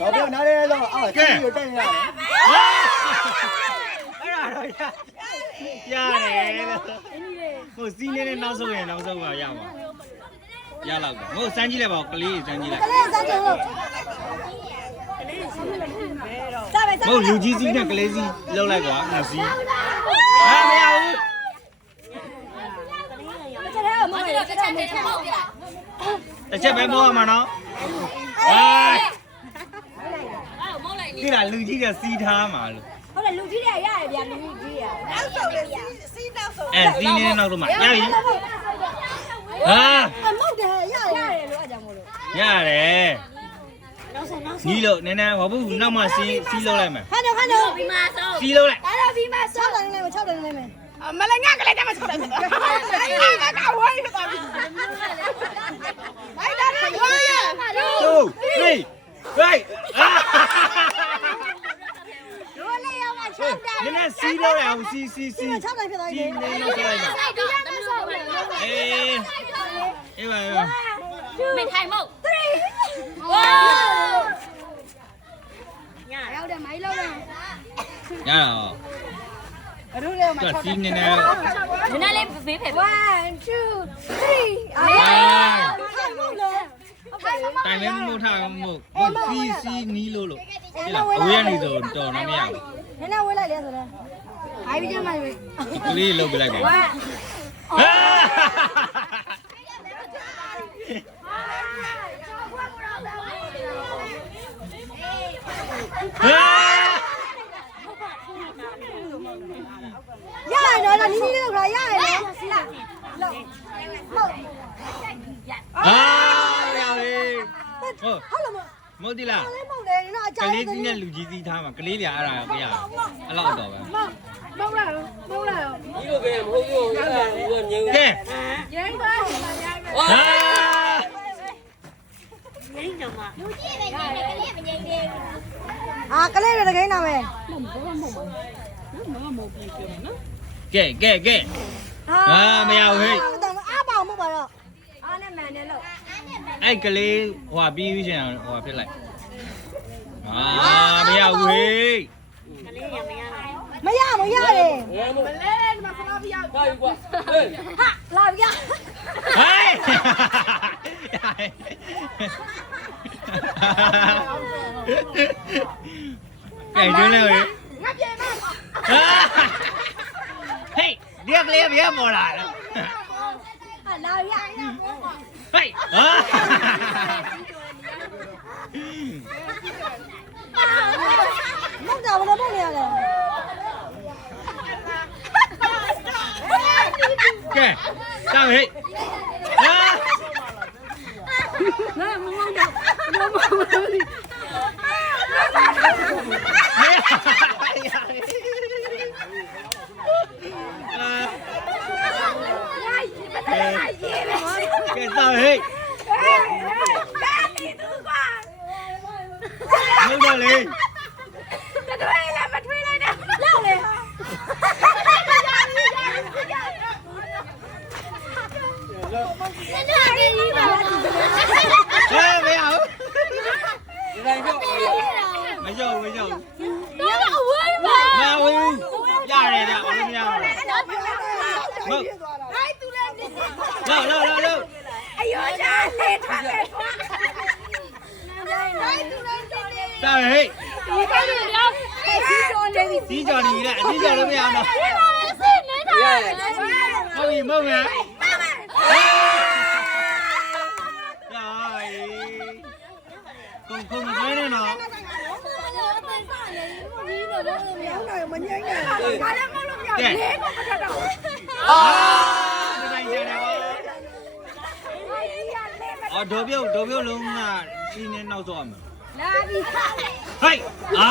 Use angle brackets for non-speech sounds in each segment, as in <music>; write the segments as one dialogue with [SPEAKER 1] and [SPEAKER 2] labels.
[SPEAKER 1] တော့ပြောနားရဲတော့အာကင်းကိုတက်နေရတယ်
[SPEAKER 2] ဟာအဲ့ဒါတော့ရရတယ်လို့ဟိုစီးနေတဲ့နောက်ဆုံးရင်နောက်ဆုံးကရမှာရတော့ကဟိုစမ်းကြည့်လိုက်ပါဦးကလေးစမ်းကြည့်လိုက်
[SPEAKER 3] ကလေးစမ်းကြည့်လို့စားပဲစား
[SPEAKER 2] ဟုတ်လူကြီးစီးနဲ့ကလေးစီးလောက်လိုက်ကွာနှစ်စီးဟာမရဘူး
[SPEAKER 3] ကျတဲ့မဟုတ်ဘူးကျတဲ့မဟုတ်ဘူး
[SPEAKER 2] တစ်ချက်ပဲမောရမှာနော်ဟို ဒီလားလူကြီးကစီးထားမှာလို့
[SPEAKER 3] ဟုတ်တယ်လူကြီးတွေရတယ်ဗျာလူကြီးတွေနောက်ဆုံးလေစီးနောက်ဆုံး
[SPEAKER 2] အဲစီးနေတဲ့နောက်တော့မှရပြီဟာ
[SPEAKER 3] အမောက်တယ်ရတယ်ရတယ်လို့အကြောင်းမလို့
[SPEAKER 2] ရတယ်နီးလို့နည်းနည်းဘာဘူးနောက်မှစီးစီးလောက်လိုက်မယ်
[SPEAKER 3] ဟန်တော့ဟန်တော့ပြီးမှဆုံး
[SPEAKER 2] စီးလောက်လိုက်
[SPEAKER 3] အဲ့တော့ပြီးမှဆုံးတယ်လည်းမ6တယ်လည်းမ
[SPEAKER 4] မလငါကလေးတမချတယ်မလငါကဝိုင်းတာပြီမိုက်တာဝိုင်းရ
[SPEAKER 2] two three Nên
[SPEAKER 3] là xí đâu là xí xí xí. Xí nên
[SPEAKER 2] nó chơi à. này ê! ê mà mình thay mẫu wow. Nhà đâu đây?
[SPEAKER 3] Mấy lâu rồi. Nhà nào Chuẩn
[SPEAKER 2] phim
[SPEAKER 3] này?
[SPEAKER 2] nào Chúng ta lên phía phải One,
[SPEAKER 3] two, three. Ờ, lên တိုင်လဲ
[SPEAKER 4] မို့
[SPEAKER 2] ထားမို့စီစီနီးလို့လို့ဟဲ့လားအဝေးကနေဆိုတော်တော့မရဘူး
[SPEAKER 3] နည်းနည်းဝေးလိုက်လဲဆိုတော့အိုင်ဗီကျမလေး
[SPEAKER 2] ကလေးလုတ်ပြလိုက်ပါ
[SPEAKER 3] ရရတော့နီးနီးလေးလောက်လာရတယ်လေဟုတ်ဟုတ်
[SPEAKER 2] အာ ရပြီဟုတ်
[SPEAKER 3] ဟုတ်လားမ
[SPEAKER 2] မဟုတ်ဒီလား
[SPEAKER 3] လေးမဟုတ်လေနော်အ
[SPEAKER 2] က
[SPEAKER 3] ကြောင်း
[SPEAKER 2] လေးကြီးနဲ့လူကြီးစီးထားမှာကလေးတွေကအဲ့ဒါကိုရအဲ့လောက်တော့ပဲ
[SPEAKER 3] မမဟုတ်လားမဟုတ်လား
[SPEAKER 5] ဒီလိုပဲမဟုတ်ဘူးအဲ့ဒါကငြင်း
[SPEAKER 2] ကဲ
[SPEAKER 3] ရိုင်းသွား
[SPEAKER 2] ဟာ
[SPEAKER 3] အာကလေးတွေတကိန်းနာမယ်
[SPEAKER 2] ကဲကဲကဲအာမရဘူးဟဲ့
[SPEAKER 3] အားပါမဟုတ်ပါတော့ အားနဲ့မှန်တယ်လို့
[SPEAKER 2] အဲ့ကလေးဟိုပြီးပြီးချင်းဟိုဖြစ်လိုက်အာမရဘူးဟဲ့
[SPEAKER 3] မရမရတယ်
[SPEAKER 5] ငါမလဲဒီမှာခဏပြရတာယူကွာဟေး
[SPEAKER 3] ဟာလာပြ
[SPEAKER 2] ဟဲ့ကဲကျွန်းလေဟဲ့
[SPEAKER 4] ငါပြေမ
[SPEAKER 2] ဟေးဒီကလေးဘယ်မော်လာလဲ 啊！<laughs> 嗯，
[SPEAKER 3] 弄掉不就弄掉嘞？对，张伟，来，来
[SPEAKER 2] 摸摸看，摸摸。lên Tụi thuê mà thuê lên đâu
[SPEAKER 3] Đâu liền Ê,
[SPEAKER 2] mày hả? Mày hả?
[SPEAKER 5] Mày hả? Mày hả?
[SPEAKER 2] Đó là Huy mà Mà Huy
[SPEAKER 6] Dạ này nè, Huy
[SPEAKER 2] nha Mực Đâu, đâu, đâu, đâu Ai ơi, ra, lê thoát, lê thoát တာ
[SPEAKER 4] ဟဲ့
[SPEAKER 2] ဒီကိ
[SPEAKER 4] စ္စတွေ
[SPEAKER 2] တော့
[SPEAKER 3] စီကြောနေပြီ
[SPEAKER 2] စီကြောနေပြီလားအစီကြောလို့မရအောင်
[SPEAKER 6] နော်
[SPEAKER 2] ဟုတ်ပြီမဟုတ်မလားကုန်းကုန်းတိုင်းနဲ့
[SPEAKER 3] နော်မငြိမ်းနဲ့
[SPEAKER 4] ဘာလဲမလို့ပြောလဲဘာကတာ
[SPEAKER 2] အာတိုင်းကျနေပါအော်ဒေါ်ပြုတ်ဒေါ်ပြုတ်လုံးကဒီနေ့နောက်ဆုံးရမယ်
[SPEAKER 3] လာပြီ
[SPEAKER 2] ဟိုက်အာ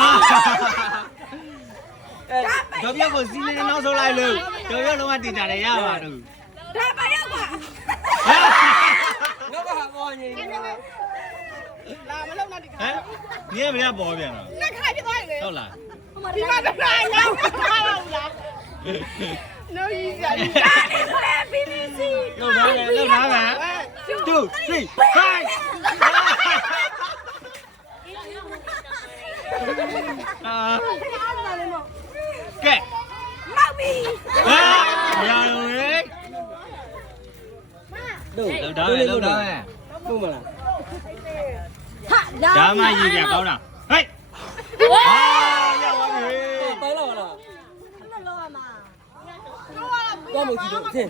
[SPEAKER 2] ဒိုပြုတ်ကိုစီးနေနောက်ဆုံးလိုက်လို့ဒိုပြုတ်လုံးကတင်တာလည်းရပါတော့
[SPEAKER 4] ဒါပါရောက်ပါ
[SPEAKER 5] ငါကဟာကောညင်းနေ
[SPEAKER 4] လာမလုံးတော့ဒီခါ
[SPEAKER 2] ဟမ်ညီကဘယ်ကပေါ်ပြန်တော့
[SPEAKER 4] လက်ခါပြသွားလေ
[SPEAKER 2] ဟုတ်လား
[SPEAKER 4] ဒီမှာတော့လာရောက်ပါလားလားနော်ကြီးစရာကြီးဒါနေဆိုလဲ BBC
[SPEAKER 2] လောက်ထားတယ်လောက်ထားတယ်2 3 5 à. kệ à,
[SPEAKER 5] rồi
[SPEAKER 2] đâu đâu đâu đâu đâu đâu
[SPEAKER 5] mà là chả mai
[SPEAKER 2] gì đẹp đâu nào? Hey! Con một gì được thế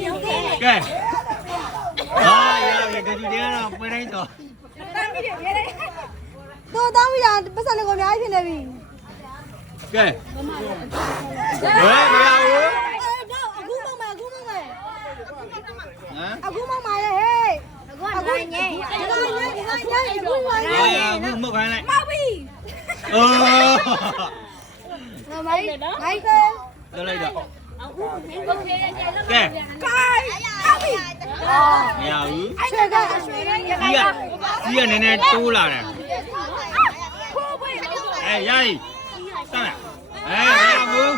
[SPEAKER 2] nhiều. Cái rồi
[SPEAKER 5] giờ mình cái gì
[SPEAKER 4] đó mới đây rồi
[SPEAKER 5] တို့တော့
[SPEAKER 4] မရပတ်စံကိုအများကြီးဖြစ်နေပြီ
[SPEAKER 2] ကဲဟဲ့မရဘူး
[SPEAKER 4] အခုမောင်မအခုမောင်မ
[SPEAKER 2] ဟမ်
[SPEAKER 4] အခုမောင်မရဲ့ဟဲ့အခုကငယ်ငယ်ငယ်ငယ်ငယ်အခုမော
[SPEAKER 2] င်မမဟုတ်ခိုင်းလိုက်
[SPEAKER 4] မောင်ပြီ
[SPEAKER 2] အော်
[SPEAKER 4] ငါမိုင်းမိုက်
[SPEAKER 2] ကိုတို့လိုက်တော့
[SPEAKER 6] အခုဘယ်ကို
[SPEAKER 2] ကျေး
[SPEAKER 4] ရကြလဲကဲ
[SPEAKER 2] မရဘူး
[SPEAKER 4] ရွှေကရွှေကရ
[SPEAKER 2] ကြီးကကြီးကနည်းနည်းတိုးလာတယ်
[SPEAKER 4] ဖိုးဖွေး
[SPEAKER 2] အဲရည်စမ်းအဲမရဘူး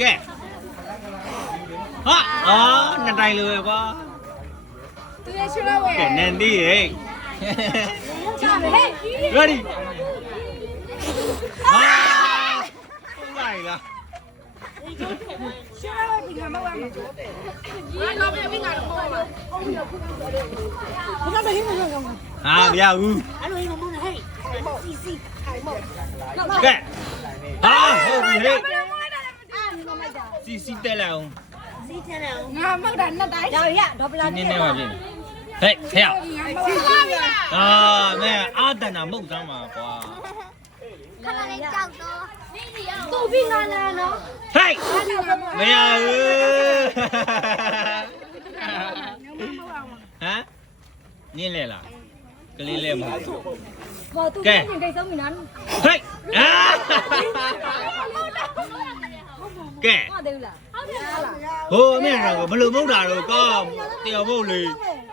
[SPEAKER 2] ကဲဟာအော်နှစ်တိုင်လိုပဲကွာ
[SPEAKER 4] သူရဲ့ရွှေဝဲ
[SPEAKER 2] ကဲနန်ဒီဟဲ့
[SPEAKER 4] ချာဟေး
[SPEAKER 2] ready ဟာဟုတ်ပါလား
[SPEAKER 4] ရွှေဝဲဒီကမောက်ရမှာဒီတော့ပြန်ပြီးကတော့မောက်မှာဒီကတည်းကမောက်ရမှာ
[SPEAKER 2] ဟာမရဘူး
[SPEAKER 4] အဲ့လိုမောက်နေဟေးစီစီခိုင်မောက်
[SPEAKER 2] ကဲဟာဟုတ်ပြီဟဲ့
[SPEAKER 4] ဘယ်မောက်တာလဲအာမောက်တာ
[SPEAKER 2] စီစီတက်လိုက်အောင်
[SPEAKER 4] စီချင်တယ်ငါမောက်တာနှစ်တိုင်းဒါရဒေါပလာ
[SPEAKER 2] နင်းနေပါပြီဟဲ့ဖျောက်
[SPEAKER 4] စီပါဗျာ
[SPEAKER 2] အာမဲအာတနာမုတ်သားမှာကွာ
[SPEAKER 6] ခဏလေးကြောက်တော့နေစီအောင်
[SPEAKER 4] သူပြီးငါလဲနော်
[SPEAKER 2] ဟဲ့မရဘူးဟမ်နင်းလေလားကလေးလဲမဟုတ်ဘူး
[SPEAKER 4] ဘောသူပြင်ဒိတ်ဆုံးပြီနော်
[SPEAKER 2] ဟဲ့အာကဲ
[SPEAKER 4] ဟုတ်တယ်လား
[SPEAKER 2] ဟိုအမေကတော့ဘယ်လိုမဟုတ်တာတော့ကောတရားမဟုတ်လေ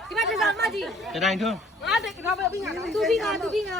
[SPEAKER 4] ဒီမှာဒီကမကြီး
[SPEAKER 2] တတိုင်းထွန်း
[SPEAKER 4] ငါတကယ်ပဲပြီးငါသူပြီးငါသူပြီးငါ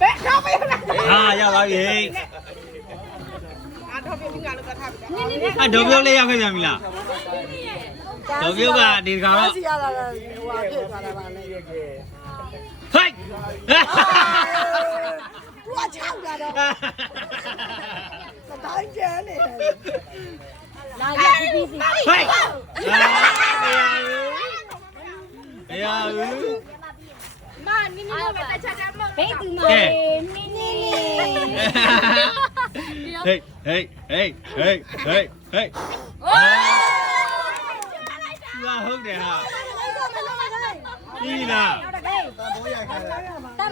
[SPEAKER 2] ဘ
[SPEAKER 6] ယ်
[SPEAKER 1] တော့
[SPEAKER 4] ပြေ
[SPEAKER 6] လာ
[SPEAKER 2] ဟာရပါပြီဟဲ့
[SPEAKER 4] အာတော့ပြေပြီးငါလည်းထားပြီ
[SPEAKER 2] အဒေါ်ပြောလေးရောက်ခဲ့ပြန်ပြီလားဒေါ်ပြောကဒီကောင်တော့
[SPEAKER 1] စီရတာဟိုဟာဖြစ်သွားတာပါလေ
[SPEAKER 2] ဟိုက်
[SPEAKER 1] ဝါချောက်တာတော့တိုင်းကျန်နေ
[SPEAKER 4] လာရပြီးပြီးစီ
[SPEAKER 2] ဟိုက်အာမရဘူး
[SPEAKER 4] မနင်းနင်းပဲတချာချာမဘိတ်သူမ
[SPEAKER 2] ကဲ
[SPEAKER 4] နင်း
[SPEAKER 2] Bé từ mời
[SPEAKER 4] mini. <laughs>
[SPEAKER 2] Hey, hey,
[SPEAKER 4] hey, hey,
[SPEAKER 1] hey, hey. Là hơn đẹp à?
[SPEAKER 4] Đi nào. Ta